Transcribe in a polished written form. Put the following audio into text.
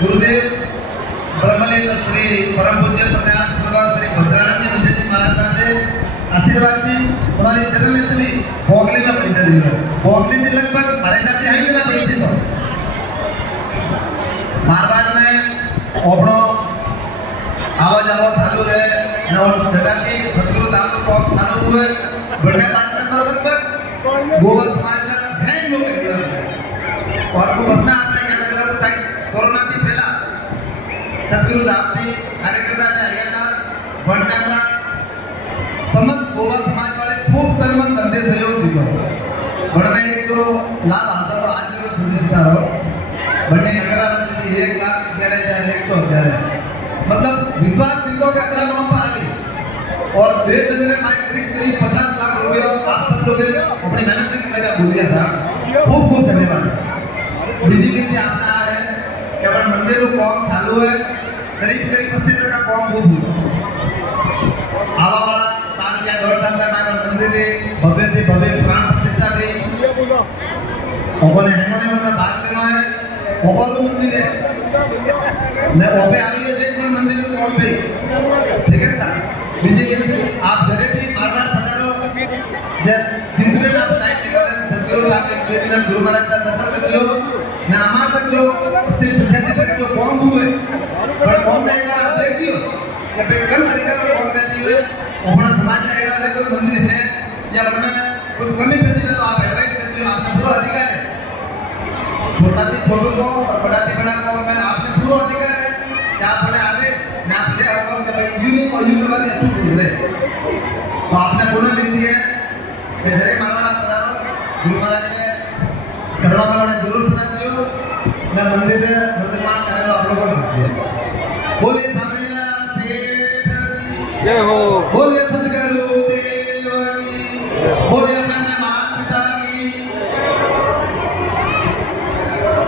गुरुदेव ब्रह्मलीन श्री परम पूज्य प्रन्यास प्रभा श्री भद्रानंद विजय जी महाराज साहब ने आशीर्वाद दी। उन्होंने जन्मस्थली भोगली में पड़ी रही है। भोगली थी लगभग महाराज साहब हैं कि ना परिचित हो। मारवाड़ में ओपड़ो आवा जावा चालू रहे न जटाती सतगुरु धाम को कॉम चालू हुए बढ़ने बाद में तो लगभग गोवा समाज का है लोग और वो बस में आपने याद करा वो साइड कोरोना थी पहला सतगुरु धाम थी कार्यकर्ता ने आया था वन टाइम ना समस्त गोवा समाज वाले खूब तनमन धंधे सहयोग दीधो बड़ में एक तो लाभ आता तो आज जीवन सदस्य रहो बड़े नगर आना से 1,11,111 मतलब विश्वास दीदो के अतरा नाम पर आवे और बेदंदरे माय करीब 50 लाख रुपए आप सब लोग अपनी मेहनत से मेरा बोल दिया था। खूब खूब धन्यवाद। बीजी विनती आपने आ है कि अपन मंदिर को काम चालू है करीब 80% काम खूब हुई आवा वाला साल या 1.5 साल का मैं मंदिर रे भव्य थे भव्य प्राण प्रतिष्ठा भी ओने हेमने में भाग लेना है ओपरो मंदिर है ने ओपे आवी है जैसे मंदिर को काम पे ठीक है सर बीजी विनती आप जरे भी मारवाड़ पधारो जे सिंध में आप टाइम निकालें सतगुरु धाम के 2 मिनट गुरु महाराज का दर्शन करियो ना हमार तक जो 80-85% जो कौम हुए पर कौम ने एक बार आप देखियो कि भाई कौन तरीका का कौम कर रही है अपना समाज में एड़ा वाले कोई मंदिर है या बड़ में कुछ कमी पेशी में तो आप एडवाइस करते हो आपने पूरा अधिकार है छोटा थी छोटू कौम और बड़ा थी बड़ा कौम में आपने पूरा अधिकार है कि आप बड़े आवे ना आप ले आओ कि भाई यूनिक और यूनिक बात अच्छी बोल रहे तो आपने पुनः विनती है कि जरे मारवाड़ा पधारो गुरु महाराज ने चरणों में बड़ा जरूर पधारियो ना मंदिर निर्माण करे लो आप लोगों को बोले सावरिया सेठ की जय हो। बोले